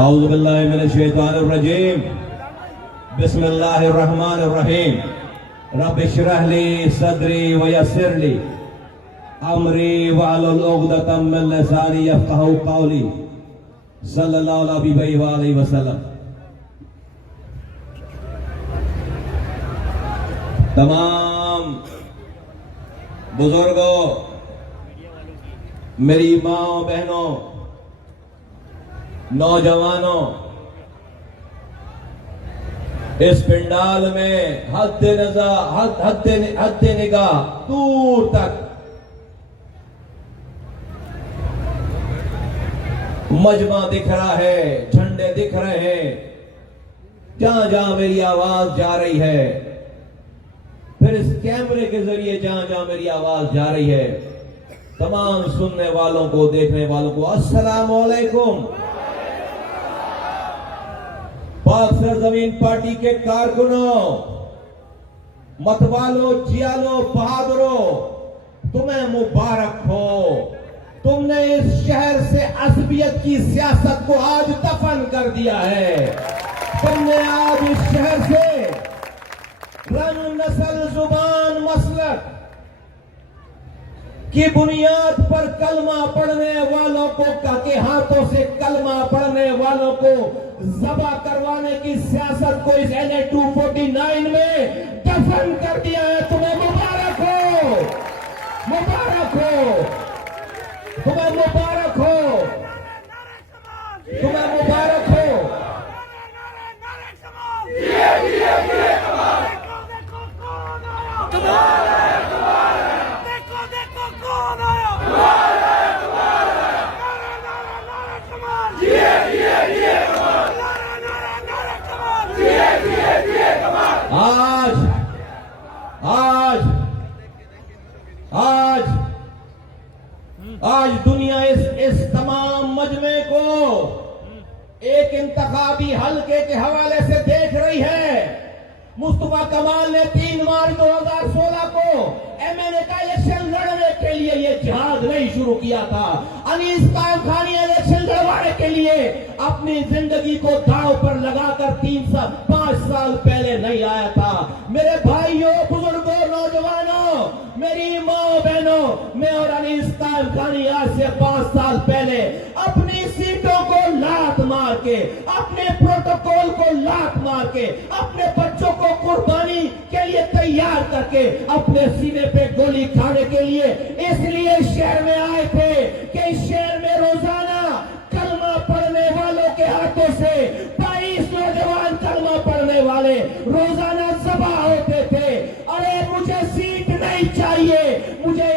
اعوذ باللہ من الشیطان الرجیم بسم اللہ الرحمن الرحیم رب اشرح لی صدری ویسر لی امری واحلل عقدۃ من لسانی یفقہوا قولی صلی اللہ علیہ وآلہ وسلم۔ تمام بزرگوں، میری ماں بہنوں، نوجوانوں، اس پنڈال میں حد نگاہ دور تک مجمع دکھ رہا ہے، جھنڈے دکھ رہے ہیں، جہاں جہاں میری آواز جا رہی ہے، پھر اس کیمرے کے ذریعے جہاں جہاں میری آواز جا رہی ہے، تمام سننے والوں کو، دیکھنے والوں کو السلام علیکم۔ پاک سرزمین پارٹی کے کارکنوں، متوالو، جیالو، بہادروں، تمہیں مبارک ہو۔ تم نے اس شہر سے عصبیت کی سیاست کو آج دفن کر دیا ہے۔ تم نے آج اس شہر سے رنگ، نسل، زبان، مسلک کی بنیاد پر کلمہ پڑھنے والوں کو کے ہاتھوں سے کلمہ پڑھنے والوں کو ذبح کروانے کی سیاست کو اس NA 249 میں دفن کر دیا ہے۔ تمہیں مبارک ہو، مبارک ہو، تمہیں مبارک ہو، تمہیں مبارک ہو۔ آج دنیا اس تمام مجمع کو ایک انتخابی حلقے کے حوالے سے دیکھ رہی ہے۔ مصطفیٰ کمال نے 3 مارچ 2016 کو MNA کا الیکشن لڑنے کے لیے یہ جہاد نہیں شروع کیا تھا۔ انیس قائم خانی الیکشن لڑوانے کے لیے اپنی زندگی کو داؤ پر لگا کر 5 سال پہلے نہیں آیا تھا۔ میرے بھائیوں، بزرگوں، نوجوانوں، میری ماں بہنوں، میں اور انیس قائم خانی آج سے 5 سال پہلے اپنی سیٹوں کو لات مار کے، اپنے پروٹوکول کو لات مار کے، اپنے بچوں کو قربانی کے لیے تیار کر کے، اپنے سینے پہ گولی کھانے کے لیے اس لیے شہر میں آئے تھے کہ اس شہر میں روزانہ کلمہ پڑھنے والوں کے ہاتھوں سے 22 نوجوان کلمہ پڑھنے والے روزانہ ذبح ہوتے تھے۔ ارے مجھے سیٹ نہیں چاہیے، مجھے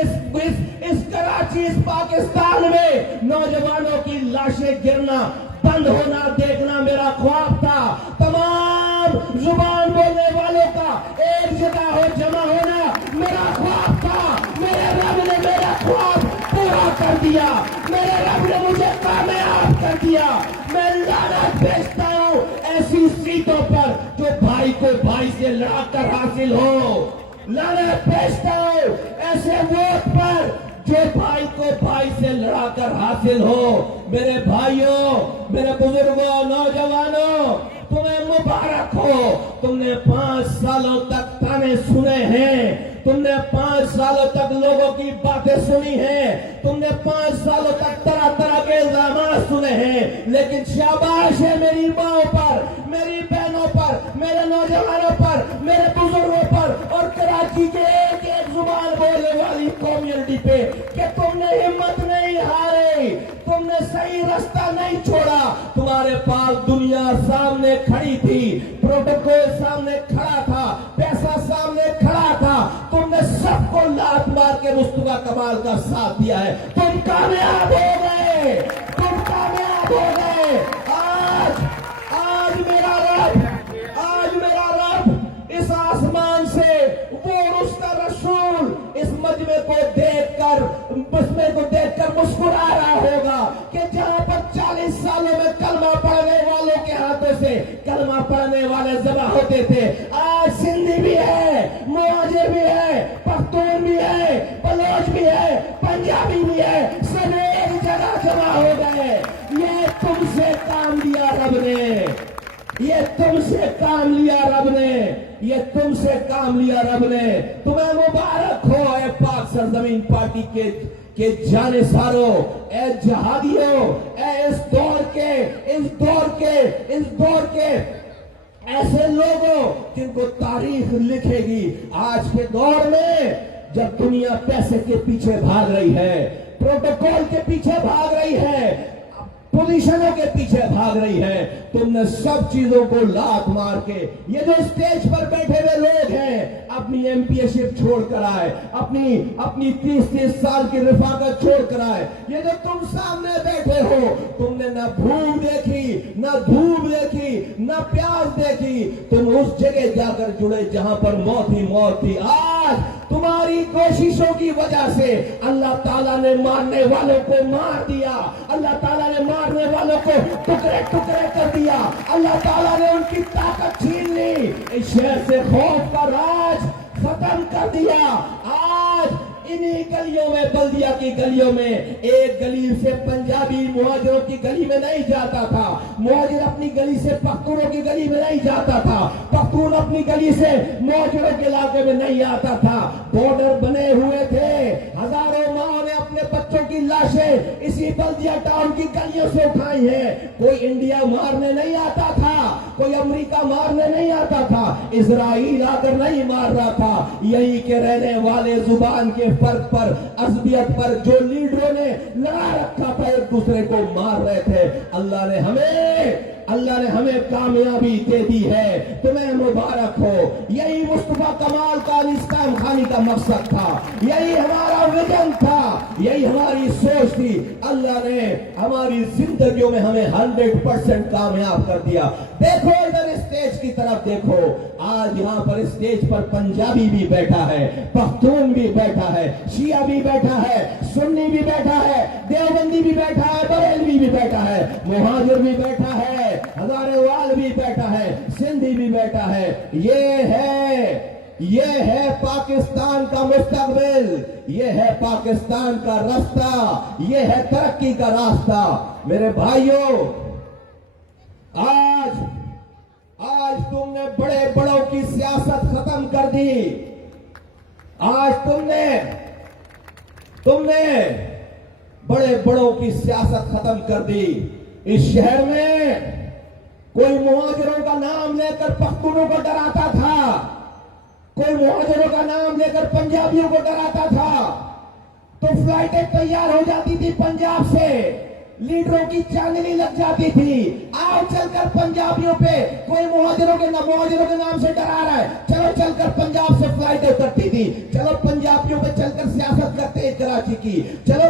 اس کراچی، اس پاکستان میں نوجوانوں کی لاشیں گرنا بند ہونا دیکھنا میرا خواب تھا۔ تمام زبان بولنے والوں کا ایک جگہ ہو جمع ہونا میرا خواب تھا۔ میرے رب نے میرا خواب پورا کر دیا، میرے رب نے مجھے کامیاب کر دیا۔ میں لعنت بھیجتا ہوں ایسی سیٹوں پر جو بھائی کو بھائی سے لڑا کر حاصل ہو۔ لعنت بھیجتا ہوں ایسے ووٹ پر جو بھائی کو بھائی سے لڑا کر حاصل ہو۔ میرے بھائیوں، میرے بزرگوں، نوجوانوں، تمہیں مبارک ہو۔ تم نے 5 سالوں تک تانے سنے ہیں، تم نے 5 سالوں تک لوگوں کی باتیں سنی ہیں، تم نے 5 سالوں تک طرح طرح کے الزامات سنے ہیں، لیکن شاباش ہے میری ماں پر، میری بہنوں پر، میرے نوجوانوں پر، میرے بزرگوں پر اور کراچی کے ایک ایک زبان بولنے والی کمیونٹی پہ کہ تم نے ہمت نہیں ہاری، تم نے صحیح رستہ نہیں چھوڑا۔ تمہارے پاس دنیا سامنے کھڑی تھی، پروٹوکول سامنے کھڑا تھا، پیسہ سامنے کھڑا تھا، تم نے سب کو لات مار کے مصطفیٰ کمال کا ساتھ دیا ہے۔ تم کامیاب ہو گئے، تم کامیاب ہو گئے۔ آج میرا رب اس آسمان سے وہ رشتہ رسول اس مجمع کو دیکھ کر مسکرا رہا ہوگا کہ جہاں پر 40 سالوں میں کلمہ پڑھنے والوں کے ہاتھوں سے کلمہ پڑھنے والے ذبح ہوتے تھے، آج سندھی بھی ہے، مہاجر بھی ہے، پختون بھی ہے، بلوچ بھی ہے، پنجابی بھی ہے، سب ایک جگہ جمع ہو گئے۔ یہ تم سے کام دیا یہ تم سے کام لیا رب نے، یہ تم سے کام لیا رب نے۔ تمہیں مبارک ہو اے پاک سرزمین پارٹی کے جانشینوں، اے جہادیوں، اے اس دور کے ایسے لوگوں جن کو تاریخ لکھے گی۔ آج کے دور میں جب دنیا پیسے کے پیچھے بھاگ رہی ہے، پروٹوکول کے پیچھے بھاگ رہی ہے، پوزیشنوں کے پیچھے بھاگ رہی ہے، تم نے سب چیزوں کو لات مار کے، یہ جو اسٹیج پر بیٹھے ہوئے لوگ ہیں اپنی ایم پی اے شپ چھوڑ کر آئے، اپنی 30 سال کی رفاقت چھوڑ کر آئے، یہ جو تم سامنے بیٹھے ہو، تم نے نہ بھوک دیکھی، نہ دھوپ دیکھی، نہ پیاس دیکھی، تم اس جگہ جا کر جڑے جہاں پر موت ہی موت تھی۔ آج تمہاری کوششوں کی وجہ سے اللہ تعالیٰ نے مارنے والوں کو مار دیا، اللہ تعالیٰ نے مارنے والوں کو ٹکڑے ٹکڑے کر دیا، اللہ تعالیٰ نے ان کی طاقت چھین لی، اس شہر سے خوف کا راج ختم کر دیا۔ آج انہی گلیوں میں، بلدیہ کی گلیوں میں، ایک گلی سے پنجابی مہاجروں کی گلی میں نہیں جاتا تھا، مہاجر اپنی گلی سے پختونوں کی گلی میں نہیں جاتا تھا، پختون اپنی گلی سے مہاجروں کے علاقے میں نہیں آتا تھا۔ بارڈر بنے ہوئے تھے، ہزاروں ماں نے اپنے بچوں کی لاشیں اسی بلدیہ ٹاؤن کی گلیوں سے اٹھائی ہیں۔ کوئی انڈیا مارنے نہیں آتا تھا، کوئی امریکہ مارنے نہیں آتا تھا، اسرائیل آ کر نہیں مار رہا تھا، یہی کے رہنے والے زبان کے فرق پر، عصبیت پر جو لیڈروں نے لڑا رکھا تھا ایک دوسرے کو مار رہے تھے۔ اللہ نے ہمیں کامیابی دے دی ہے، تمہیں مبارک ہو۔ یہی مصطفیٰ کمال کا اسلام خانی کا مقصد تھا، یہی ہمارا ویژن تھا، یہی ہماری سوچ تھی۔ اللہ نے ہماری زندگیوں میں ہمیں 100% کامیاب کر دیا۔ دیکھو ادھر اسٹیج کی طرف دیکھو، آج یہاں پر اسٹیج پر پنجابی بھی بیٹھا ہے، پختون بھی بیٹھا ہے، شیعہ بھی بیٹھا ہے، سنی بھی بیٹھا ہے، دیوبندی بھی بیٹھا ہے، بریلوی بھی بیٹھا ہے، مہاجر بھی بیٹھا ہے، ہزارے وال بھی بیٹھا ہے، سندھی بھی بیٹھا ہے۔ یہ ہے پاکستان کا مستقبل، یہ ہے پاکستان کا راستہ، یہ ہے ترقی کا راستہ۔ میرے بھائیوں، آج تم نے بڑے بڑوں کی سیاست ختم کر دی، آج تم نے بڑے بڑوں کی سیاست ختم کر دی۔ اس شہر میں کوئی مہاجروں کا نام لے کر پختونوں کو ڈراتا تھا، کوئی مہاجروں کا نام لے کر پنجابیوں کو ڈراتا تھا، تو فلائٹیں تیار ہو جاتی تھی پنجاب سے، لیڈروں کی چاندنی لگ جاتی تھی۔ آؤ چل کر پنجابیوں پہ کوئی مہاجروں کے نام سے ڈرا رہا ہے، چلو چل کر پنجاب سے فلائٹیں اترتی تھی، چلو پنجابیوں پہ چل کر سیاست کرتے کراچی کی، چلو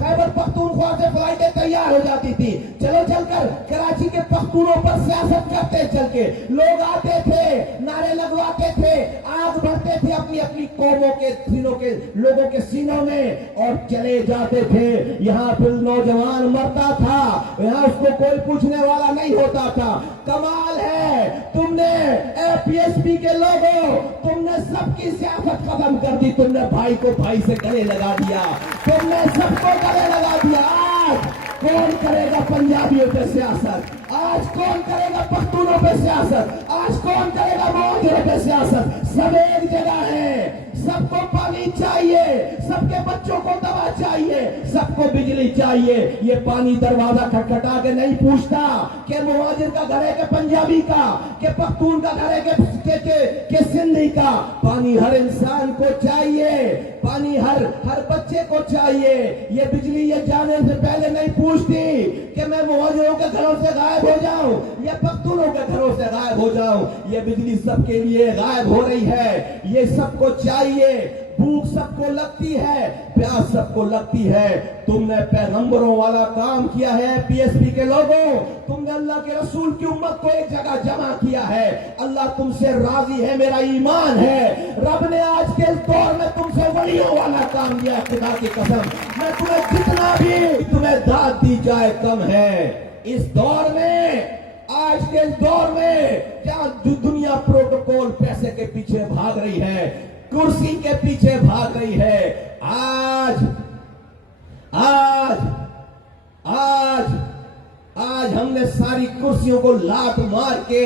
خیبر پختونخوا سے فلائٹیں تیار ہو جاتی تھی، چلو چل کر کراچی کے پختونوں پر سیاست کرتے چل کے لوگ آتے تھے، نعرے لگواتے تھے، آگ بھرتے تھے اپنی اپنی قوموں کے سینوں کے لوگوں کے سینوں میں اور چلے جاتے تھے۔ یہاں پھر نوجوان مرتا تھا، یہاں اس کو کوئی پوچھنے والا نہیں ہوتا تھا۔ کمال ہے، تم نے اے پی ایس پی کے لوگوں، تم نے سب کی سیاست ختم کر دی، تم نے بھائی کو بھائی سے گلے لگا دیا، تم نے سب کو گلے لگا دیا۔ آج کون کرے گا پنجابیوں پہ سیاست؟ آج کون کرے گا پختونوں پہ سیاست؟ آج کون کرے گا مہاجروں پہ سیاست؟ سب ایک جگہ ہے، سب کو پانی چاہیے، سب کے بچوں کو دوا چاہیے، سب کو بجلی چاہیے۔ یہ پانی دروازہ کھٹکھٹا کے نہیں پوچھتا کہ مہاجر کا گھر ہے کہ پنجابی کا، کہ پختون کا گھر ہے کہ سندھی کا۔ پانی ہر انسان کو چاہیے، پانی ہر بچے کو چاہیے۔ یہ بجلی یہ جانے سے پہلے نہیں پوچھتی کہ میں مہاجروں کے گھروں سے غائب ہو جاؤں یا پختونوں کے گھروں سے غائب ہو جاؤں۔ یہ بجلی سب کے لیے غائب ہو رہی ہے، یہ سب کو چاہیے۔ بھوک سب کو لگتی ہے، پیاس سب کو لگتی ہے۔ تم نے پیغمبروں والا کام کیا ہے پی ایس پی کے لوگوں، تم نے اللہ کے رسول کی امت کو ایک جگہ جمع کیا ہے۔ اللہ تم سے راضی ہے، میرا ایمان ہے۔ رب نے آج کے اس دور میں تم سے ولیوں والا کام کیا، خدا کی قسم میں تمہیں جتنا بھی تمہیں داد دی جائے کم ہے۔ اس دور میں، آج کے اس دور میں جہاں دنیا پروٹوکول پیسے کے پیچھے بھاگ رہی ہے، کرسی کے پیچھے بھاگ رہی ہے، آج آج ہم نے ساری کرسیوں کو لات مار کے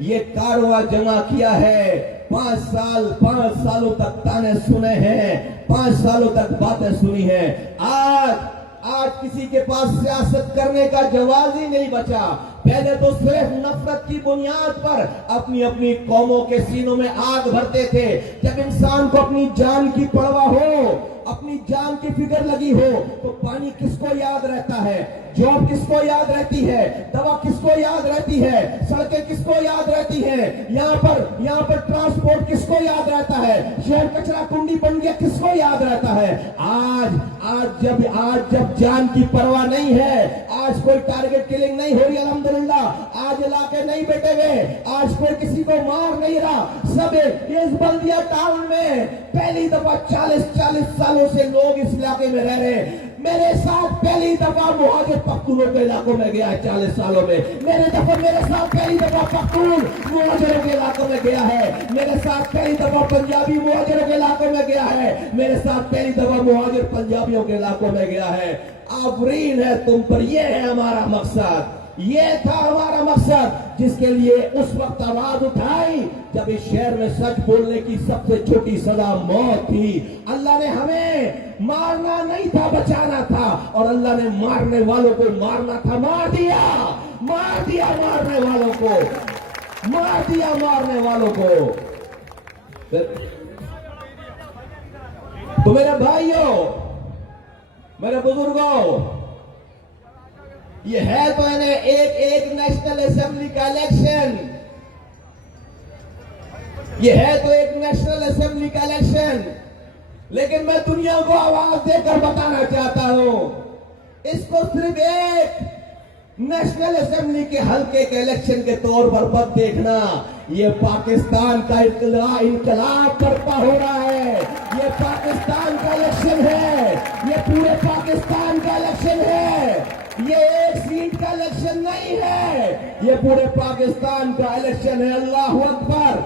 یہ کارواں جمع کیا ہے. 5 سالوں تک تانے سنے ہیں, 5 سالوں تک باتیں سنی ہیں. آج کسی کے پاس سیاست کرنے کا جواز ہی نہیں بچا. پہلے تو صرف نفرت کی بنیاد پر اپنی اپنی قوموں کے سینوں میں آگ بھرتے تھے. جب انسان کو اپنی جان کی پرواہ ہو, اپنی جان کی فکر لگی ہو, تو پانی کس کو یاد رہتا ہے, جاب کس کو یاد رہتی ہے, دوا کس کو یاد رہتی ہے, سڑکیں کس کو یاد رہتی ہیں, یہاں پر ٹرانسپورٹ کس کو یاد رہتا ہے, شہر کچرا کنڈی بن گیا کس کو یاد رہتا ہے. آج جب جان کی پرواہ نہیں ہے, آج کوئی ٹارگٹ کلنگ نہیں ہو رہی الحمدللہ, آج علاقے نہیں بیٹھے ہوئے, آج کوئی کسی کو مار نہیں رہا. سب اس بلدیہ ٹاؤن میں پہلی دفعہ 40 سالوں سے لوگ اس علاقے میں رہ رہے ہیں. میرے ساتھ پہلی دفعہ مہاجر پختونوں کے علاقوں میں گیا ہے 40 سالوں میں. میرے ساتھ پہلی دفعہ پختون مہاجروں کے علاقوں میں گیا ہے. میرے ساتھ پہلی دفعہ پنجابی مہاجروں کے علاقوں میں گیا ہے. میرے ساتھ پہلی دفعہ مہاجر پنجابیوں کے علاقوں میں گیا ہے. آفرین ہے تم پر. یہ ہے ہمارا مقصد, یہ تھا ہمارا مقصد جس کے لیے اس وقت آواز اٹھائی جب اس شہر میں سچ بولنے کی سب سے چھوٹی سزا موت تھی. اللہ نے ہمیں مارنا نہیں تھا, بچانا تھا, اور اللہ نے مارنے والوں کو مارنا تھا. مار دیا مارنے والوں کو, مار دیا مارنے والوں کو. تو میرے بھائیوں, میرے بزرگوں, یہ ہے تو ایک نیشنل اسمبلی کا الیکشن, یہ ہے تو ایک نیشنل اسمبلی کا الیکشن, لیکن میں دنیا کو آواز دے کر بتانا چاہتا ہوں, اس کو صرف ایک نیشنل اسمبلی کے حلقے کے الیکشن کے طور پر مت دیکھنا. یہ پاکستان کا انقلاب برپا ہو رہا ہے. یہ پاکستان کا الیکشن ہے, یہ پورے پاکستان کا الیکشن ہے. یہ ایک سیٹ کا الیکشن نہیں ہے, یہ پورے پاکستان کا الیکشن ہے. اللہ اکبر.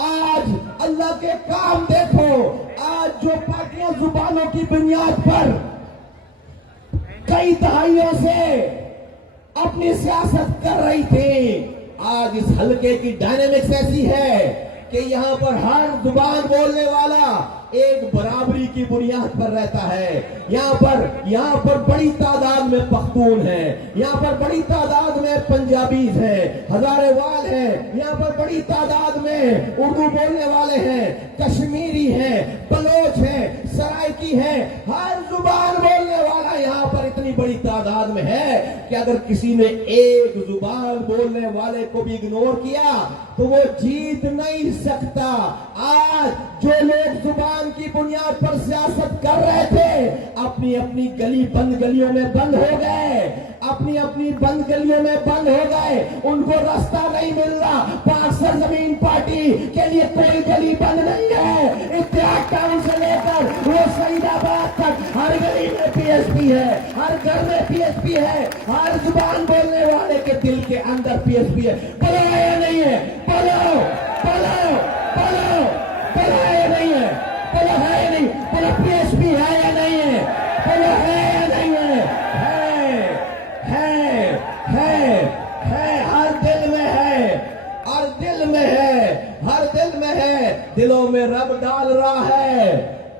آج اللہ کے کام دیکھو. آج جو پارٹیاں زبانوں کی بنیاد پر کئی دہائیوں سے اپنی سیاست کر رہی تھی, آج اس حلقے کی ڈائنامکس ایسی ہے کہ یہاں پر ہر زبان بولنے والا ایک برابری کی بنیاد پر رہتا ہے. یہاں پر بڑی تعداد میں پختون ہیں, یہاں پر بڑی تعداد میں پنجابیز ہیں, ہزارے وال ہیں, یہاں پر بڑی تعداد میں اردو بولنے والے ہیں, کشمیری ہیں, بلوچ ہیں, سرائکی ہیں. ہر زبان بولنے والا یہاں پر اتنی بڑی تعداد میں ہے کہ اگر کسی نے ایک زبان بولنے والے کو بھی اگنور کیا تو وہ جیت نہیں سکتا. آج جو لوگ زبان کی بنیاد پر سیاست کر رہے تھے اپنی اپنی بند گلیوں میں بند ہو گئے, اپنی بند گلیوں میں بند ہو گئے. ان کو راستہ نہیں مل رہا. پاک سرزمین پارٹی کے لیے کوئی گلی بند نہیں ہے. اتحاد ٹاؤن سے لے کر وہ سعید آباد تک ہر گلی میں پی ایس پی ہے, ہر گھر میں پی ایس پی ہے, ہر زبان بولنے والے کے دل کے اندر پی ایس پی ہے. بولو یا نہیں ہے, بولو یا نہیں ہے, بولو ہے یا نہیں, بولو پی ایس پی ہے یا نہیں ہے, بولو ہے یا نہیں ہے. ہر دل میں ہے, ہر دل میں ہے, ہر دل میں ہے. دلوں میں رب ڈال رہا ہے,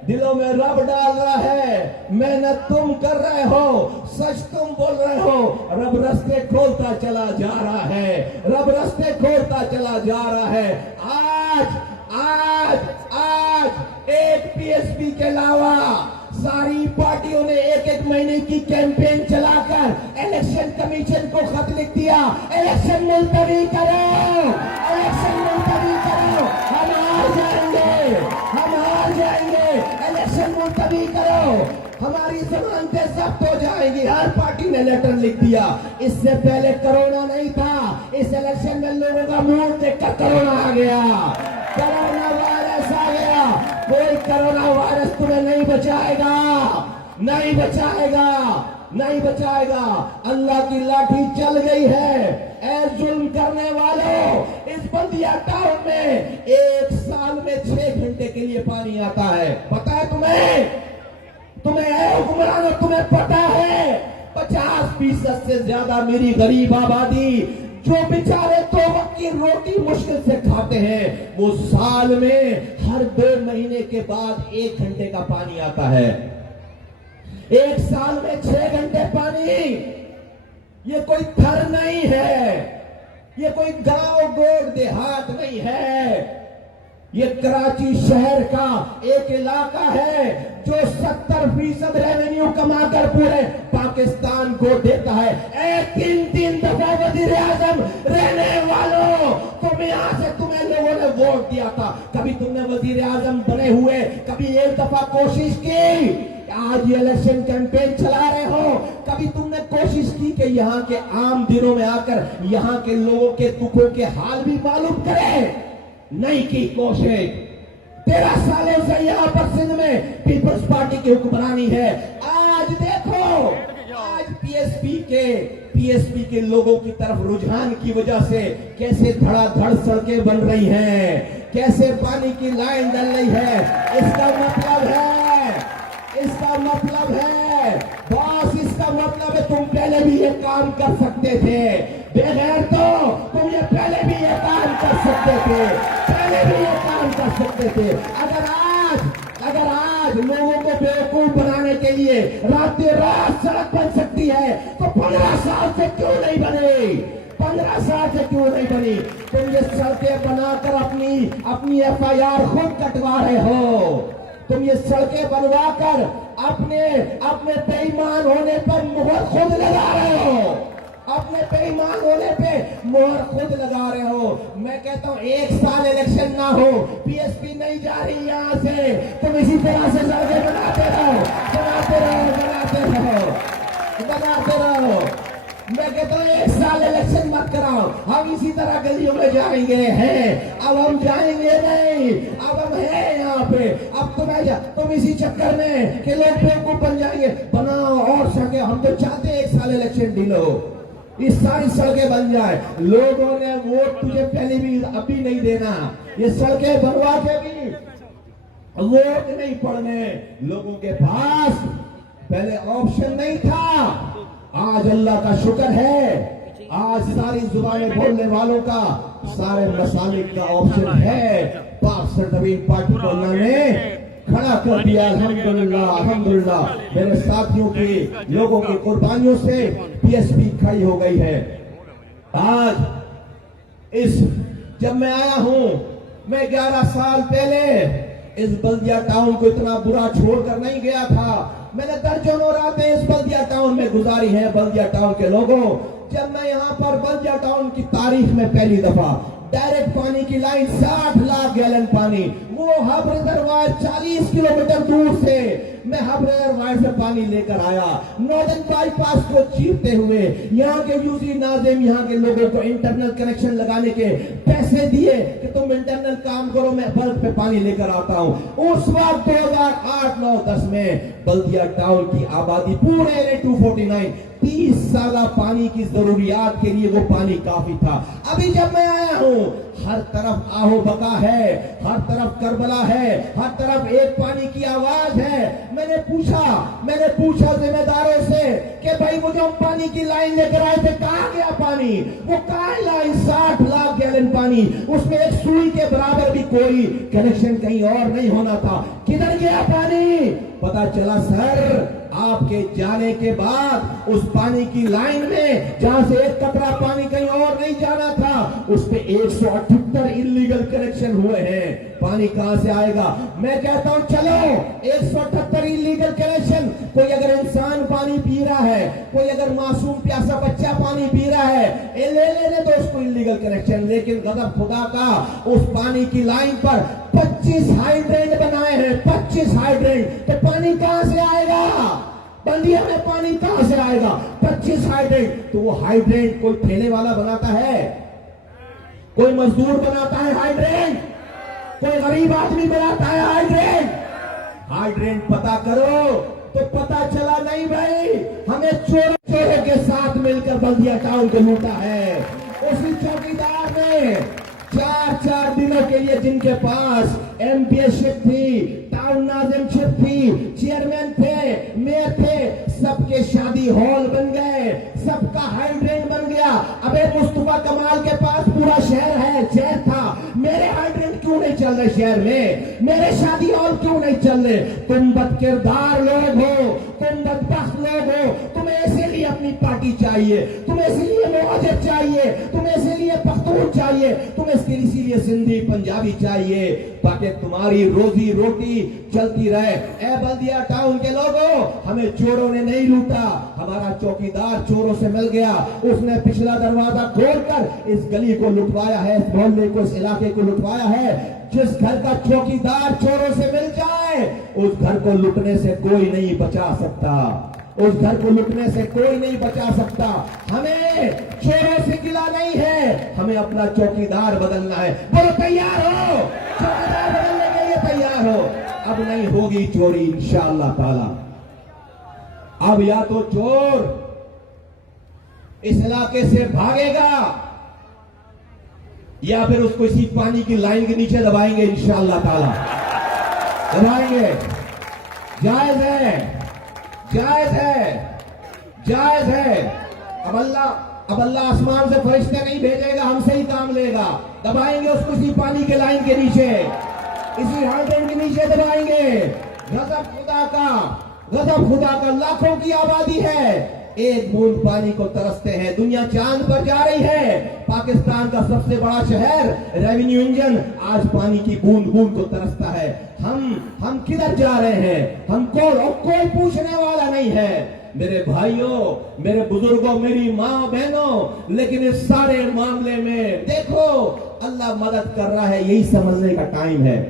دلوں میں رب ڈال رہا ہے. محنت تم کر رہے ہو, سچ تم بول رہے ہو, رب رستے کھولتا چلا جا رہا ہے, رب رستے کھولتا چلا جا رہا ہے. آج ایک پی ایس پی کے علاوہ ساری پارٹیوں نے ایک مہینے کی کیمپین چلا کر الیکشن کمیشن کو خط لکھ دیا, الیکشن ملتوی کرو, الیکشن ملتوی کرو, ہم ہار جائیں گے, الیکشن ملتوی کرو, ہماری ضمانتیں ضبط ہو جائیں گی. ہر پارٹی نے لیٹر لکھ دیا. اس سے پہلے کرونا نہیں تھا, اس الیکشن میں لوگوں کا موڈ دیکھ کر کرونا آ گیا, کرونا وائرس آ گیا. کوئی کرونا وائرس تمہیں نہیں بچائے گا, نہیں بچائے گا, نہیں بچائے گا. اللہ کی لاٹھی چل گئی ہے. اے ظلم کرنے والوں, اس بلدیہ ٹاؤن میں 1 سال میں 6 گھنٹے کے لیے پانی آتا ہے. پتا ہے تمہیں اے حکمرانوں, تمہیں پتا ہے 50% سے زیادہ میری غریب آبادی جو بیچارے 2 وقت کی روٹی مشکل سے کھاتے ہیں، وہ سال میں ہر 2 مہینے کے بعد 1 گھنٹے کا پانی آتا ہے. 1 سال میں 6 گھنٹے پانی. یہ کوئی تھر نہیں ہے، یہ کوئی گاؤں گوڑ دیہات نہیں ہے، یہ کراچی شہر کا ایک علاقہ ہے جو 70% ریونیو کما کر پورے پاکستان کو دیتا ہے. 3 دفعہ وزیر اعظم رہنے والوں، تمہیں لوگوں نے ووٹ دیا تھا، کبھی تم نے وزیر اعظم بنے ہوئے کبھی 1 دفعہ کوشش کی؟ آج یہ الیکشن کیمپین چلا رہے ہو، کبھی تم نے کوشش کی کہ یہاں کے عام دنوں میں آ کر یہاں کے لوگوں کے دکھوں کے حال بھی معلوم کرے؟ نہیں کی کوشش. 13 سالوں سے یہاں پر سندھ میں پیپلز پارٹی کی حکمرانی ہے. آج دیکھو، آج پی ایس پی کے لوگوں کی طرف رجحان کی وجہ سے کیسے دھڑا دھڑ سڑکیں بن رہی ہیں، کیسے پانی کی لائن ڈل رہی ہے. اس کا مطلب ہے باس، اس کا مطلب ہے تم پہلے بھی یہ کام کر سکتے تھے. بغیر تو تم یہ پہلے بھی یہ کام کر سکتے تھے. اگر آج لوگوں کو بیوقوف بنانے کے لیے رات سڑک بن سکتی ہے تو 15 سال سے کیوں نہیں بنی؟ 15 سال سے کیوں نہیں بنی؟ تم یہ سڑکیں بنا کر اپنی FIR خود کٹوا رہے ہو. تم یہ سڑکیں بنوا کر اپنے بے ایمان ہونے پر مہر خود لگا رہے ہو. میں کہتا ہوں 1 سال الیکشن نہ ہو، PSP نہیں جا رہی یہاں سے. تم اسی طرح سے سڑکیں بناتے رہو. میں کہتا ہوں 1 سال الیکشن مت کراؤ. ہم اسی طرح گلیوں میں جائیں گے اب ہم جائیں گے نہیں، اب ہم ہیں یہاں پہ. اب تم اسی چکر میں کہ لوگ بیوقوف بن جائیں گے. بناؤ اور سڑکیں. ہم تو چاہتے ہیں 1 سال الیکشن ڈیل ہو، یہ ساری سڑکیں بن جائیں. لوگوں نے ووٹ تجھے پہلے بھی ابھی نہیں دینا. یہ سڑکیں بنوا کے بھی ووٹ نہیں پڑنے. لوگوں کے پاس پہلے آپشن نہیں تھا. آج اللہ کا شکر ہے، آج ساری زبانیں بولنے والوں کا، سارے مسالک کا آپشن ہے. پاک سرزمین پارٹی کو اللہ نے کھڑا کر دیا. الحمدللہ میرے ساتھیوں کی، لوگوں کی قربانیوں سے PSP کھڑی ہو گئی ہے. آج جب میں آیا ہوں، میں 11 سال پہلے اس بلدیہ ٹاؤن کو اتنا برا چھوڑ کر نہیں گیا تھا. میں نے درجنوں راتیں اس بلدیہ ٹاؤن میں گزاری ہیں. بلدیہ ٹاؤن کے لوگوں، جب میں یہاں پر بلدیہ ٹاؤن کی تاریخ میں پہلی دفعہ ڈائریکٹ پانی کی لائن 60 لاکھ گیلن پانی، وہ ہب ریزروائر 40 کلومیٹر دور سے میں ہب ریزروائر سے پانی لے کر آیا. ناردرن بائی پاس کو چیرتے ہوئے یہاں کے یوزی ناظم یہاں کے لوگوں کو انٹرنل کنیکشن لگانے کے پیسے دیے کہ تم انٹرنل کام کرو، میں بلد پہ پانی لے کر آتا ہوں. اس وقت 2008 9 10 میں بلدیہ ٹاؤن کی آبادی پورے LA 249 30 سالہ پانی کی ضروریات کے لیے وہ پانی کافی تھا. ابھی جب میں آیا ہوں، ہر طرف آہو بکا ہے، ہر طرف کربلا ہے، ہر طرف ایک پانی کی آواز ہے. میں نے پوچھا ذمہ داروں سے کہ بھائی وہ جو ہم پانی کی لائن لے کر آئے تھے کہاں گیا پانی؟ وہ کہاں لائن 60 لاکھ گیلن پانی، اس میں ایک سوئی کے برابر بھی کوئی کنیکشن کہیں اور نہیں ہونا تھا. کدھر گیا پانی؟ پتا چلا سر، آپ کے جانے کے بعد اس پانی کی لائن میں جہاں سے ایک قطرہ پانی کہیں اور نہیں جانا تھا، اس پہ 178 انلیگل کنیکشن ہوئے ہیں. پانی کہاں سے آئے گا؟ میں کہتا ہوں چلو 178 انلیگل کنیکشن. کوئی اگر انسان پانی پی رہا ہے، کوئی اگر معصوم پیاسا بچہ پانی پی رہا ہے، لے لینے تو اس کو انلیگل کنیکشن. لیکن غضب خدا کا، اس پانی کی لائن پر 25 ہائیڈرینٹ بنائے ہیں. 25 ہائیڈرینٹ. تو پانی کہاں سے آئے گا؟ بلدیہ میں پانی کہاں سے آئے گا؟ 25 ہائیڈرینٹ. تو وہ ہائیڈرینٹ کوئی ٹھیلے والا بناتا ہے، کوئی مزدور بناتا ہے ہائیڈرینٹ، کوئی غریب آدمی بناتا ہے ہائیڈرینٹ پتا کرو. تو پتا چلا نہیں بھائی، ہمیں چورے کے ساتھ مل کر بلدیہ ٹاؤن کو لوٹا ہے. اسی چوکیدار نے 4 دنوں کے لیے جن کے پاس MP شپ تھی، ٹاؤن ناظم شپ تھی، چیئرمین تھے، میئر تھے، سب کے شادی ہال بن گئے, سب کا ہائیڈرینٹ بن گیا. ابے مصطفیٰ کمال کے پاس پورا شہر تھا, میرے ہائیڈرینٹ کیوں نہیں چل رہے شہر میں, میرے شادی ہال کیوں نہیں چل رہے؟ تم بد کردار لوگ ہو, تم بدبخت لوگ ہو. تمہیں اسی لیے اپنی پارٹی چاہیے, تمہیں اسی لیے مہاجر چاہیے, تمہیں اسی لیے پختون چاہیے, تمہیں اسی لیے سندھی پنجابی چاہیے, تاکہ تمہاری روزی روٹی چلتی رہے. اے بلدیہ ٹاؤن کے لوگوں, ہمیں چوروں نے نہیں لوٹا, ہمارا چوکیدار چوروں سے مل گیا. اس نے پچھلا دروازہ کھول کر اس گلی کو لٹوایا ہے, اس محلے کو, اس علاقے کو لٹوایا ہے. جس گھر کا چوکیدار چوروں سے مل جائے, اس گھر کو لٹنے سے کوئی نہیں بچا سکتا, اس گھر کو لٹنے سے کوئی نہیں بچا سکتا. ہمیں چوروں سے گلا نہیں ہے, ہمیں اپنا چوکیدار بدلنا ہے. بولو تیار ہو؟ چوکیدار بدلنے کے لیے تیار ہو؟ اب نہیں ہوگی چوری انشاءاللہ تعالی. اب یا تو چور اس علاقے سے بھاگے گا, یا پھر اس کو اسی پانی کی لائن کے نیچے دبائیں گے انشاءاللہ تعالی, دبائیں گے. جائز ہے, جائز ہے, جائز ہے. اب اللہ آسمان سے فرشتے نہیں بھیجے گا, ہم سے ہی کام لے گا. دبائیں گے اس کو اسی پانی کے لائن کے نیچے, اسی ہائیڈرینٹ کے نیچے دبائیں گے. غضب خدا کا, غضب خدا کا. لاکھوں کی آبادی ہے, ایک بوند پانی کو ترستے ہیں. دنیا چاند پر جا رہی ہے, پاکستان کا سب سے بڑا شہر, ریونیو انجن, آج پانی کی بوند بوند کو ترستا ہے. ہم کدھر جا رہے ہیں؟ ہم کون؟ اور کوئی پوچھنے والا نہیں ہے. میرے بھائیوں, میرے بزرگوں, میری ماں بہنوں, لیکن اس سارے معاملے میں دیکھو اللہ مدد کر رہا ہے. یہی سمجھنے کا ٹائم ہے,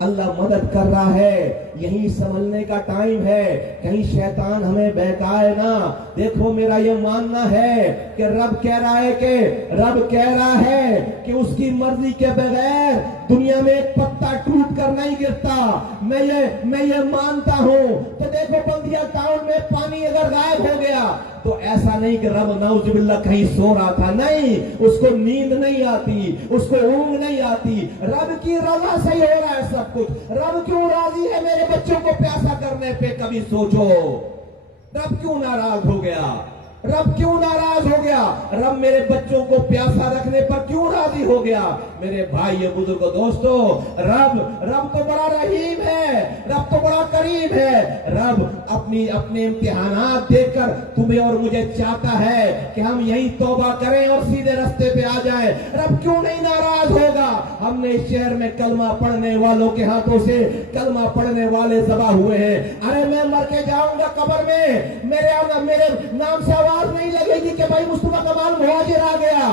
اللہ مدد کر رہا ہے, یہی سمجھنے کا ٹائم ہے. کہیں شیطان ہمیں بہکائے نہ. دیکھو میرا یہ ماننا ہے کہ رب کہہ رہا ہے کہ اس کی مرضی کے بغیر دنیا میں ایک پتا ٹوٹ کر نہیں گرتا. میں یہ مانتا ہوں. تو دیکھو بلدیہ ٹاؤن میں پانی اگر غائب ہو گیا تو ایسا نہیں کہ رب نعوذ باللہ کہیں سو رہا تھا, نہیں, اس کو نیند نہیں آتی, اس کو اونگ نہیں آتی. رب کی رضا سے ہی ہو رہا ہے سب کچھ. رب کیوں راضی ہے میرے بچوں کو پیاسا کرنے پہ؟ کبھی سوچو رب کیوں ناراض ہو گیا, رب کیوں ناراض ہو گیا, رب میرے بچوں کو پیاسا رکھنے پر کیوں راضی ہو گیا؟ میرے بھائی بزرگ دوستو, رب تو بڑا رحیم ہے, رب تو بڑا کریم ہے. رب اپنے امتحانات دیکھ کر تمہیں اور مجھے چاہتا ہے کہ ہم یہی توبہ کریں اور سیدھے رستے پہ آ جائیں. رب کیوں نہیں ناراض ہوگا؟ ہم نے اس شہر میں کلمہ پڑھنے والوں کے ہاتھوں سے کلمہ پڑھنے والے ذبح ہوئے ہیں. ارے میں مر کے جاؤں گا قبر میں, میرے نام سے آواز نہیں لگے گی کہ بھائی مصطفیٰ کمال مہاجر آ گیا,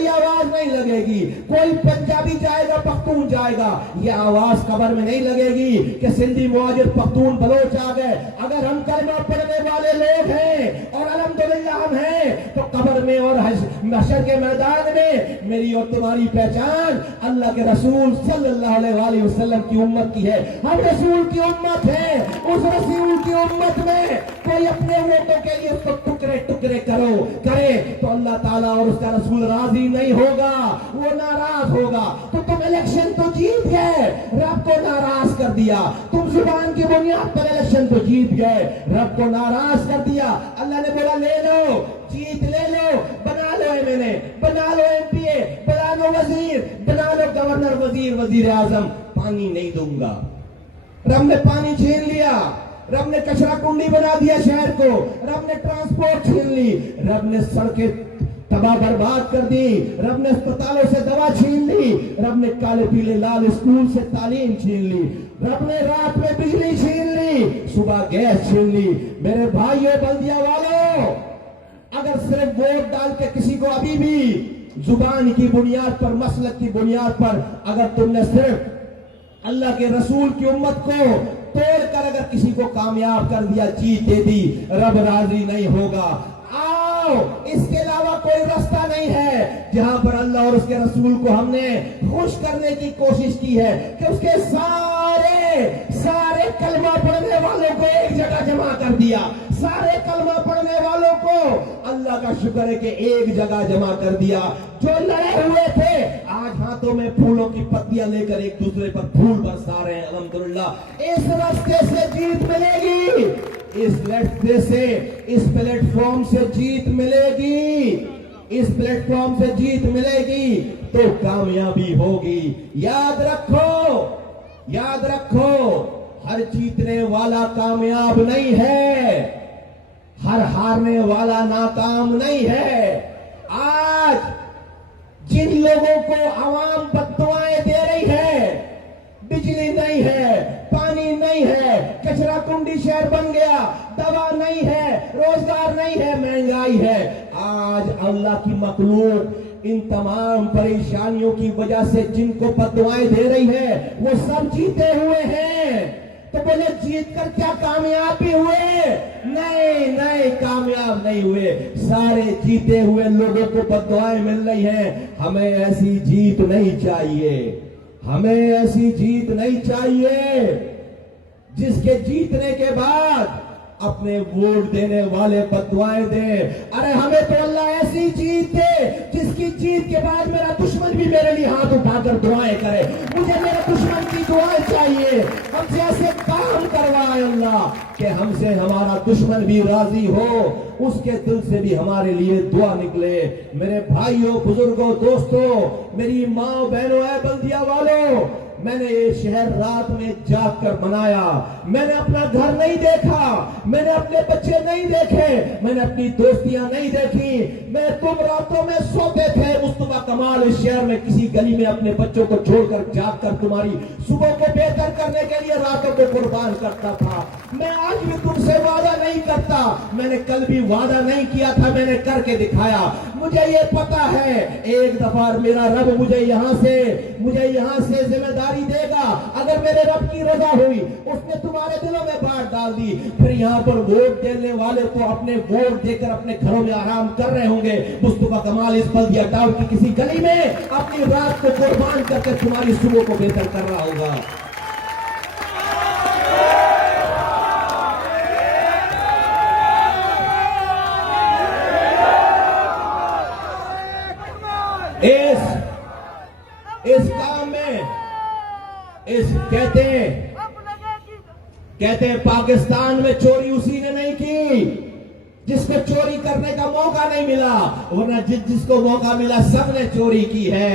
یہ آواز نہیں لگے گی. کوئی پنجابی جائے گا, پختون جائے گا, یہ آواز قبر میں نہیں لگے گی کہ سندھی مہاجر پختون بلوچ آ گئے. اگر ہم کلمہ پڑھنے والے لوگ ہیں اور الحمدللہ ہم ہیں, تو قبر میں اور محشر کے میدان میں میری اور تمہاری پہچان اللہ کے رسول صلی اللہ علیہ وآلہ وسلم کی امت کی ہے. ہم رسول کی امت ہیں. اس رسول کی امت میں کوئی اپنے ووٹوں کے لیے اس کو ٹکڑے کرے تو اللہ تعالیٰ اور اس کا رسول راضی نہیں ہوگا, وہ ناراض ہوگا. تو تم الیکشن تو جیت گئے, رب کو ناراض کر دیا. تم زبان کی بنیاد پر الیکشن تو جیت گئے, رب کو ناراض کر دیا. اللہ نے بولا لے لو, جیت لے لو, بنا لو MLA, بنا لو MPA, بنا لو وزیر, بنا لو گورنر, وزیر اعظم. پانی نہیں دوں گا. رب نے پانی چھین لیا, رب نے کچرا کنڈی بنا دیا شہر کو, رب نے ٹرانسپورٹ چھین لی, رب نے سڑکیں تباہ برباد کر دی, رب نے اسپتالوں سے دوا چھین لی, رب نے کالے پیلے لال اسکول سے تعلیم چھین لی, رب نے رات میں بجلی چھین لی, صبح گیس چھین لی. میرے بھائیوں بلدیہ والوں, اگر صرف ووٹ ڈال کے کسی کو ابھی بھی زبان کی بنیاد پر, مسلک کی بنیاد پر, اگر تم نے صرف اللہ کے رسول کی امت کو توڑ کر اگر کسی کو کامیاب کر دیا, جیت دے دی, رب راضی نہیں ہوگا. آؤ, اس کے علاوہ کوئی راستہ نہیں ہے جہاں پر اللہ اور اس کے رسول کو ہم نے خوش کرنے کی کوشش کی ہے کہ اس کے سارے سارے کلمہ پڑھنے والوں کو ایک جگہ جمع کر دیا. سارے کلمہ پڑھنے والوں کو اللہ کا شکر ہے کہ ایک جگہ جمع کر دیا. جو لڑے ہوئے تھے آج ہاتھوں میں پھولوں کی پتیاں لے کر ایک دوسرے پر پھول برسا رہے ہیں. الحمدللہ. اس راستے سے جیت ملے گی, اس راستے سے, اس پلیٹ فارم سے جیت ملے گی, اس پلیٹ فارم سے جیت ملے گی تو کامیابی ہوگی. یاد رکھو, یاد رکھو, ہر جیتنے والا کامیاب نہیں ہے, ہر ہارنے والا ناکام نہیں ہے. آج جن لوگوں کو عوام بددعائیں دے رہی ہے, بجلی نہیں ہے, پانی نہیں ہے, کچرا کنڈی شہر بن گیا, دوا نہیں ہے, روزگار نہیں ہے, مہنگائی ہے, آج اللہ کی مخلوق ان تمام پریشانیوں کی وجہ سے جن کو بددعائیں دے رہی ہے وہ سب جیتے ہوئے ہیں. تو بولے جیت کر کیا کامیاب بھی ہوئے؟ نہیں, نہیں, کامیاب نہیں ہوئے. سارے جیتے ہوئے لوگوں کو بددعائیں مل رہی ہیں. ہمیں ایسی جیت نہیں چاہیے, ہمیں ایسی جیت نہیں چاہیے جس کے جیتنے کے بعد اپنے ووٹ دینے والے بددعائیں دیں. ارے ہمیں تو اللہ ایسی جیت دے جس کی جیت کے بعد میرا دشمن بھی میرے لیے ہاتھ اٹھا کر دعائیں کرے. مجھے میرے دشمن کی دعائیں چاہیے, ہم سے ایسے کام کروائے اللہ کہ ہم سے ہمارا دشمن بھی راضی ہو, اس کے دل سے بھی ہمارے لیے دعا نکلے. میرے بھائیوں, بزرگوں, دوستوں, میری ماں, بہنوں, اے بلدیہ والوں, میں نے یہ شہر رات میں جاگ کر بنایا. میں نے اپنا گھر نہیں دیکھا, میں نے اپنے بچے نہیں دیکھے, میں نے اپنی دوستیاں نہیں دیکھی. میں تم راتوں میں سوتے تھے, مصطفیٰ کمال اس شہر میں کسی گلی میں اپنے بچوں کو چھوڑ کر جاگ کر تمہاری صبح کو بہتر کرنے کے لیے راتوں کو قربان کرتا تھا. میں آج بھی تم سے وعدہ نہیں کرتا, میں نے کل بھی وعدہ نہیں کیا تھا, میں نے کر کے دکھایا. مجھے یہ پتا ہے ایک دفعہ میرا رب مجھے یہاں سے ذمہ داری دے گا. اگر میرے رب کی رضا ہوئی, اس نے تمہارے دلوں میں بات ڈال دی, پھر یہاں پر ووٹ دینے والے تو اپنے ووٹ دے کر اپنے گھروں میں آرام کر رہے ہوں گے. مصطفیٰ کمال اس بلدیہ ٹاؤن کی کسی گلی میں اپنی رات کو قربان کر کے تمہاری صبح کو بہتر کر رہا ہوگا. اس کام میں کہتے ہیں پاکستان میں چوری اسی نے نہیں کی جس کو چوری کرنے کا موقع نہیں ملا, ورنہ جس کو موقع ملا سب نے چوری کی ہے,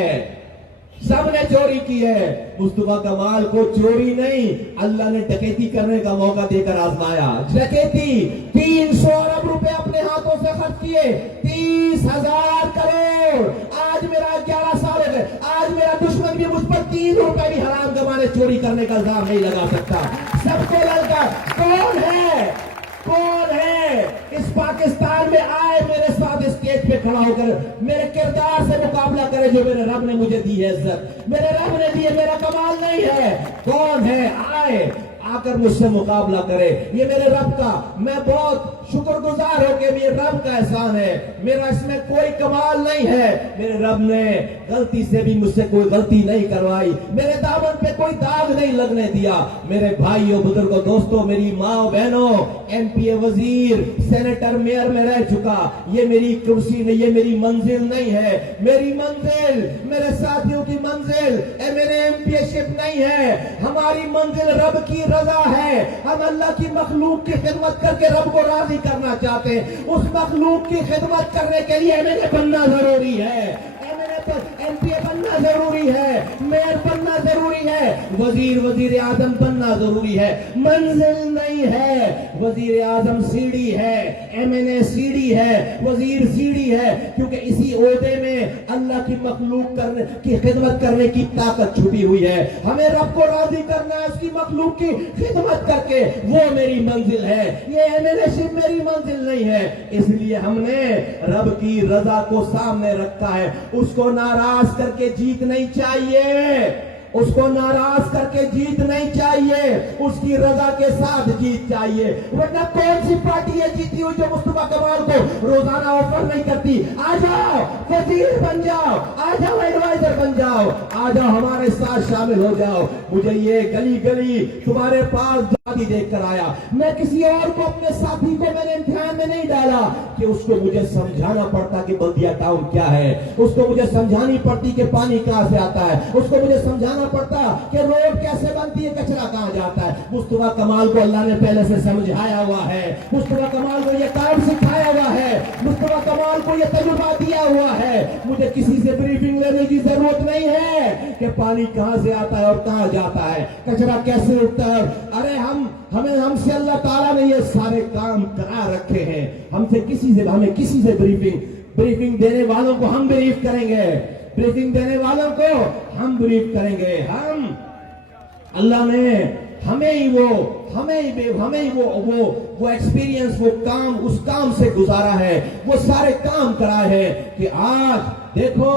سب نے چوری کی ہے. مصطفیٰ کمال کو چوری نہیں, اللہ نے ڈکیتی کرنے کا موقع دے کر آزمایا. ڈکیتی 300 ارب روپے اپنے ہاتھوں سے خرچ کیے, 30,000 کروڑ. آج میرا 11 سال ہے, آج میرا دشمن بھی مجھ پر 3 روپے بھی حرام کمانے چوری کرنے کا الزام نہیں لگا سکتا. سب کو لڑکا کون ہے, کون ہے اس پاکستان میں آئے میرے ساتھ اسٹیج پہ کھڑا ہو کر میرے کردار سے مقابلہ کرے جو میرے رب نے مجھے دی ہے عزت, میرے رب نے دی ہے, میرا کمال نہیں ہے. کون ہے آئے آ کر مجھ سے مقابلہ کرے. یہ میرے رب کا, میں بہت شکر گزار ہوں کہ یہ رب کا احسان ہے, میرا اس میں کوئی کمال نہیں ہے. میرے رب نے غلطی سے بھی مجھ سے کوئی غلطی نہیں کروائی, میرے دامن پہ کوئی داغ نہیں لگنے دیا. میرے بھائیوں, بزرگوں, دوستوں, میری ماں بہنوں, ایم پی اے, وزیر, سینیٹر, میئر میں رہ چکا. یہ میری کرسی نہیں, یہ میری منزل نہیں ہے. میری منزل, میرے ساتھیوں کی منزل ایم پی اے شپ نہیں ہے. ہماری منزل رب کی رضا ہے. ہم اللہ کی مخلوق کی خدمت کر کے رب کو راضی کرنا چاہتے ہیں. اس مخلوق کی خدمت کرنے کے لیے ایم ایل اے بننا ضروری ہے, ایم پی اے بننا ضروری ہے, میئر بننا ضروری ہے, وزیر اعظم بننا ضروری ہے. منزل نہیں ہے, وزیر اعظم سیڑھی ہے, ایم این اے سیڑھی ہے, وزیر سیڑھی ہے, کیونکہ اسی عہدے میں اللہ کی مخلوق کرنے کی خدمت کرنے کی طاقت چھپی ہوئی ہے. ہمیں رب کو راضی کرنا ہے اس کی مخلوق کی خدمت کر کے, وہ میری منزل ہے. یہ ایم این اے شپ میری منزل نہیں ہے. اس لیے ہم نے رب کی رضا کو سامنے رکھا ہے. اس کو ناراض کر کے جیت نہیں چاہیے, اس کو ناراض کر کے جیت نہیں چاہیے، اس کی رضا کے ساتھ جیت چاہیے. ورنہ کون سی پارٹی ہے جیتی ہوئی جو مصطفیٰ کمال کو روزانہ آفر نہیں کرتی؟ آ جاؤ وزیر بن جاؤ، آ جاؤ ایڈوائزر بن جاؤ، آ جاؤ ہمارے ساتھ شامل ہو جاؤ. مجھے یہ گلی گلی تمہارے پاس جاتی دیکھ کر آیا. میں کسی اور کو اپنے ساتھی کو میں نے امتحان میں نہیں ڈالا کہ اس کو مجھے سمجھانا پڑتا کہ بلدیہ ٹاؤن کیا ہے، اس کو مجھے سمجھانی پڑتی کہ پانی کہاں سے آتا ہے، اس کو مجھے سمجھانا پڑتا کہ روڈ کیسے بنتی ہے، کچرا کہاں جاتا ہے. مصطفیٰ کمال کو اللہ نے پہلے سے سمجھایا ہوا ہے، مصطفیٰ کمال کو یہ کام سکھایا ہوا ہے، مصطفیٰ کمال کو یہ تجربہ دیا ہوا ہے. مجھے کسی سے بریفنگ لینے کی ضرورت نہیں ہے کہ پانی کہاں سے آتا ہے اور کہاں جاتا ہے، کچرا کیسے اٹھتا ہے. ارے ہم سے اللہ تعالیٰ نے یہ سارے کام کرا رکھے ہیں. ہمیں کسی سے بریفنگ دینے والوں کو ہم بریف کریں گے، بریفنگ دینے والوں کو ہم بریف کریں گے. اللہ نے ہمیں وہ ایکسپیرینس، وہ کام، اس کام سے گزارا ہے، وہ سارے کام کرائے ہیں کہ آج دیکھو.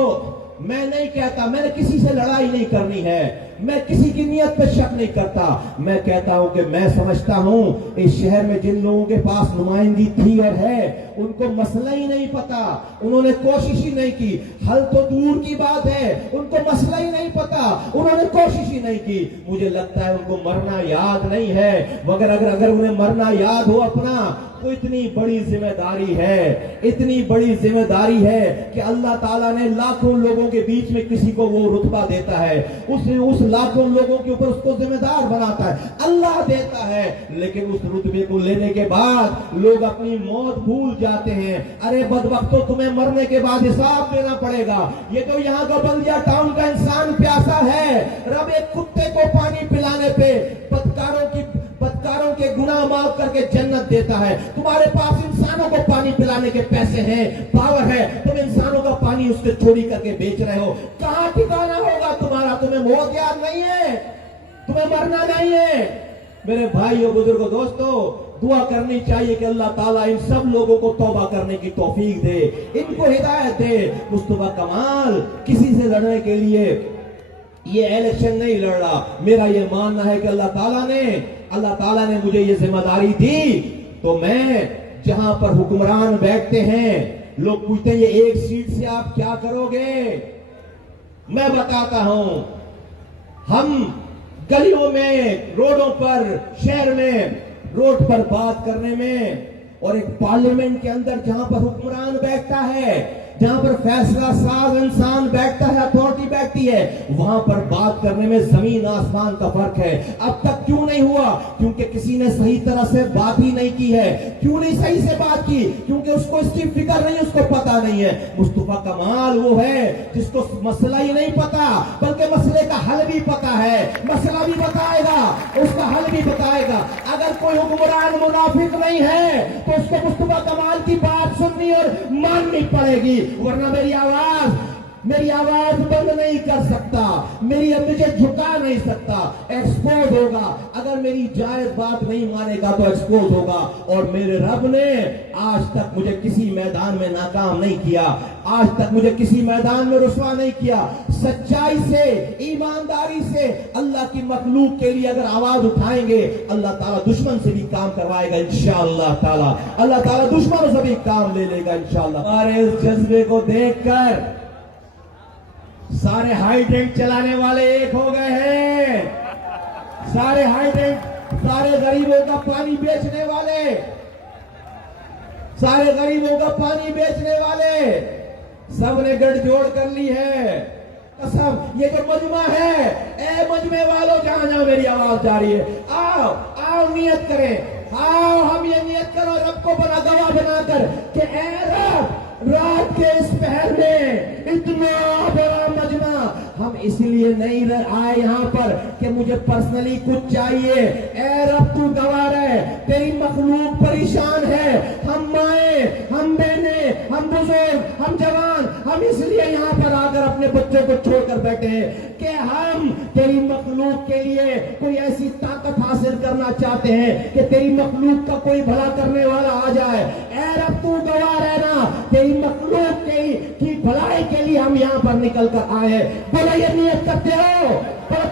میں نہیں کہتا، میں نے کسی سے لڑائی نہیں کرنی ہے، میں کسی کی نیت پہ شک نہیں کرتا. میں کہتا ہوں کہ میں سمجھتا ہوں اس شہر میں جن لوگوں کے پاس نمائندگی تھی اور ہے، ان کو مسئلہ ہی نہیں پتا، انہوں نے کوشش ہی نہیں کی. حل تو دور کی بات ہے، ان کو مسئلہ ہی نہیں پتا، انہوں نے کوشش ہی نہیں کی. مجھے لگتا ہے ان کو مرنا یاد نہیں ہے، مگر اگر انہیں مرنا یاد ہو اپنا، تو اتنی بڑی ذمہ داری ہے، اتنی بڑی ذمہ داری ہے کہ اللہ تعالیٰ نے لاکھوں لوگوں کے بیچ میں کسی کو وہ رتبہ دیتا ہے، اس لاکھوں لوگوں کے اوپر اس کو ذمہ دار بناتا ہے، اللہ دیتا ہے. لیکن اس رتبے کو لینے کے بعد لوگ اپنی موت بھول جاتے ہیں. ارے بدبختو، تمہیں مرنے کے بعد حساب دینا پڑے گا. یہ تو یہاں کا بلدیہ ٹاؤن کا انسان پیاسا ہے، رب ایک کتے کو پانی پلانے پہ بدکاروں کے گناہ معاف کر کے جنت دیتا ہے. تمہارے پاس انسانوں کو پانی پلانے کے پیسے ہیں، پاور ہے، تم انسانوں کا پانی اس سے چوری کر کے بیچ رہے ہو. کہاں ٹھکانا ہوگا تمہارا؟ تمہیں موت یاد نہیں ہے، تمہیں مرنا نہیں ہے. میرے بھائیوں، بزرگوں، دوستوں، دعا کرنی چاہیے کہ اللہ تعالیٰ ان سب لوگوں کو توبہ کرنے کی توفیق دے، ان کو ہدایت دے. مصطفیٰ کمال کسی سے لڑنے کے لیے یہ الیکشن نہیں لڑ رہا. میرا یہ ماننا ہے کہ اللہ تعالیٰ نے مجھے یہ ذمہ داری دی، تو میں جہاں پر حکمران بیٹھتے ہیں، لوگ پوچھتے ہیں یہ ایک سیٹ سے آپ کیا کرو گے؟ میں بتاتا ہوں. ہم گلیوں میں، روڈوں پر، شہر میں، روڈ پر بات کرنے میں، اور ایک پارلیمنٹ کے اندر جہاں پر حکمران بیٹھتا ہے، جہاں پر فیصلہ ساز انسان بیٹھتا ہے، اتھارٹی بیٹھتی ہے، وہاں پر بات کرنے میں زمین آسمان کا فرق ہے. اب تک کیوں نہیں ہوا؟ کیونکہ کسی نے صحیح طرح سے بات ہی نہیں کی ہے. کیوں نہیں صحیح سے بات کی؟ کیونکہ اس کو اس کی فکر نہیں، اس کو پتا نہیں ہے. مصطفیٰ کمال وہ ہے جس کو مسئلہ ہی نہیں پتا، بلکہ مسئلے کا حل بھی پتا ہے. مسئلہ بھی بتائے گا، اس کا حل بھی بتائے گا. اگر کوئی حکمران منافق نہیں ہے تو اس کو مصطفیٰ کمال کی بات سننی اور ماننی پڑے گی، ورنہ میری آواز بند نہیں کر سکتا، مجھے جھکا نہیں سکتا. ایکسپوز ہوگا. اگر میری جائز بات نہیں مانے گا تو ایکسپوز ہوگا. اور میرے رب نے آج تک مجھے کسی میدان میں ناکام نہیں کیا، آج تک مجھے کسی میدان میں رسوا نہیں کیا. سچائی سے، ایمانداری سے اللہ کی مخلوق کے لیے اگر آواز اٹھائیں گے، اللہ تعالیٰ دشمن سے بھی کام کروائے گا انشاءاللہ تعالیٰ. اللہ تعالیٰ دشمنوں سے بھی کام لے لے گا انشاءاللہ. ہمارے اس جذبے کو دیکھ کر سارے ہائی ٹینک چلانے والے ایک ہو گئے ہیں. سارے ہائی ٹینک، سارے غریبوں کا پانی بیچنے والے، سارے غریبوں کا پانی بیچنے والے سب نے گٹھ جوڑ کر لی ہے. قسم، یہ جو مجمع ہے، اے مجمع والوں، جہاں جہاں میری آواز جا رہی ہے، آؤ نیت کریں. آؤ ہم یہ نیت کرو رب کو بڑا گواہ بنا کر کہ اے رب، رات کے اس پہر میں اتنا بڑا مجمع ہم اس لیے نہیں آئے یہاں پر کہ مجھے پرسنلی کچھ چاہیے. اے رب تو گواہ رہے، تیری مخلوق پریشان ہے. ہم مائیں، ہم بہنیں، ہم بزرگ، ہم جوان، ہم اس لیے یہاں پر آ کر اپنے بچوں کو چھوڑ کر بیٹھے ہیں کہ ہم تیری مخلوق کے لیے کوئی ایسی طاقت حاصل کرنا چاہتے ہیں کہ تیری مخلوق کا کوئی بھلا کرنے والا آ جائے. اے رب تو گواہ رہنا، تیری مخلوق کی بھلائی کے لیے ہم یہاں پر نکل کر آئے. بولا یہ نیت کرتے ہو؟